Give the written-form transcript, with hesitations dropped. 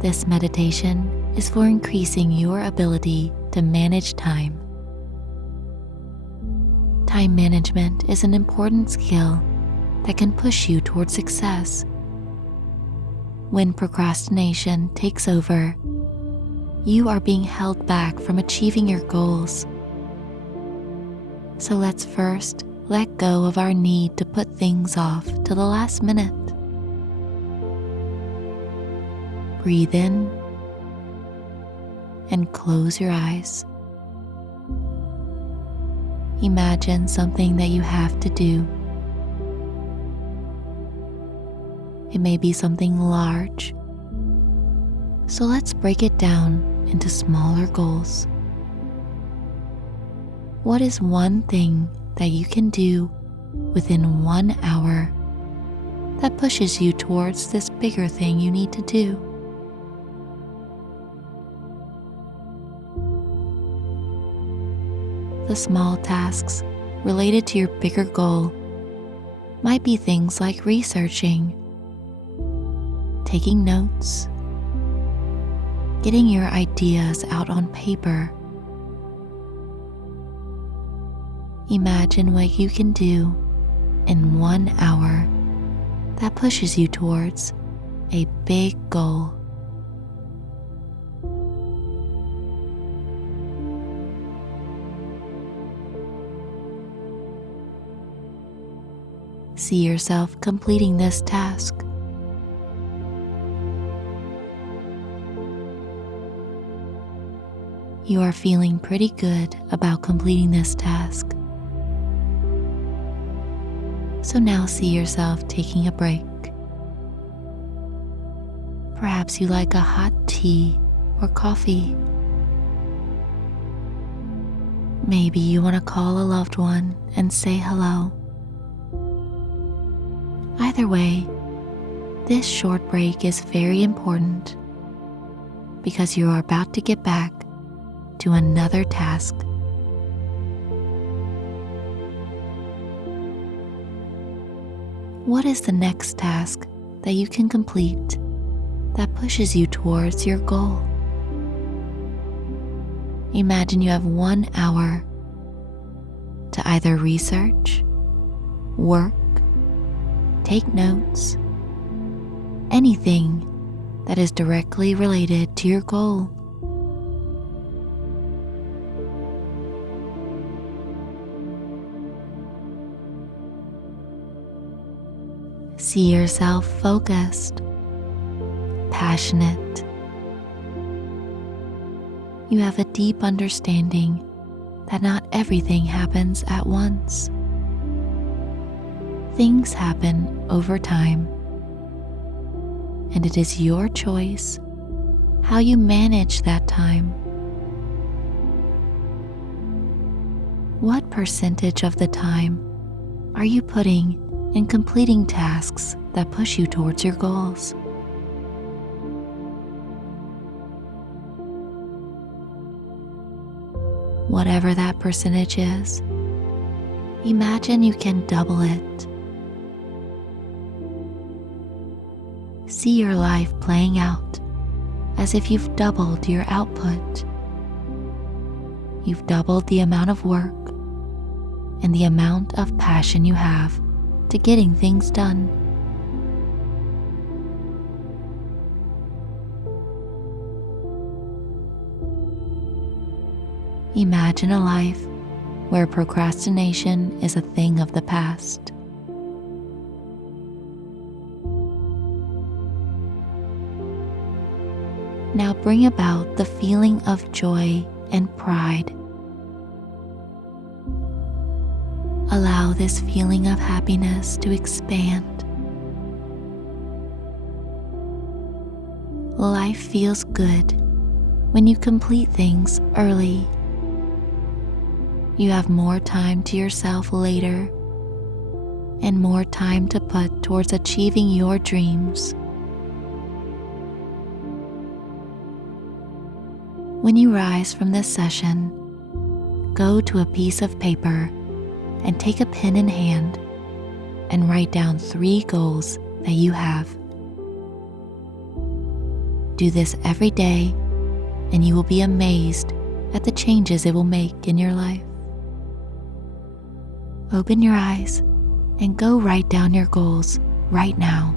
This meditation is for increasing your ability to manage time. Time management is an important skill that can push you toward success. When procrastination takes over, you are being held back from achieving your goals. So let's first let go of our need to put things off to the last minute. Breathe in and close your eyes. Imagine something that you have to do. It may be something large, so let's break it down into smaller goals. What is one thing that you can do within 1 hour that pushes you towards this bigger thing you need to do? The small tasks related to your bigger goal might be things like researching, taking notes, getting your ideas out on paper. Imagine what you can do in 1 hour that pushes you towards a big goal. See yourself completing this task. You are feeling pretty good about completing this task. So now see yourself taking a break. Perhaps you like a hot tea or coffee. Maybe you want to call a loved one and say hello. Either way, this short break is very important because you are about to get back to another task. What is the next task that you can complete that pushes you towards your goal? Imagine you have 1 hour to either research, work, take notes, anything that is directly related to your goal. See yourself focused, passionate. You have a deep understanding that not everything happens at once. Things happen over time, and it is your choice how you manage that time. What percentage of the time are you putting in completing tasks that push you towards your goals? Whatever that percentage is, imagine you can double it. See your life playing out as if you've doubled your output. You've doubled the amount of work and the amount of passion you have to getting things done. Imagine a life where procrastination is a thing of the past. Now bring about the feeling of joy and pride. Allow this feeling of happiness to expand. Life feels good when you complete things early. You have more time to yourself later and more time to put towards achieving your dreams. When you rise from this session, go to a piece of paper and take a pen in hand and write down 3 goals that you have. Do this every day, and you will be amazed at the changes it will make in your life. Open your eyes and go write down your goals right now.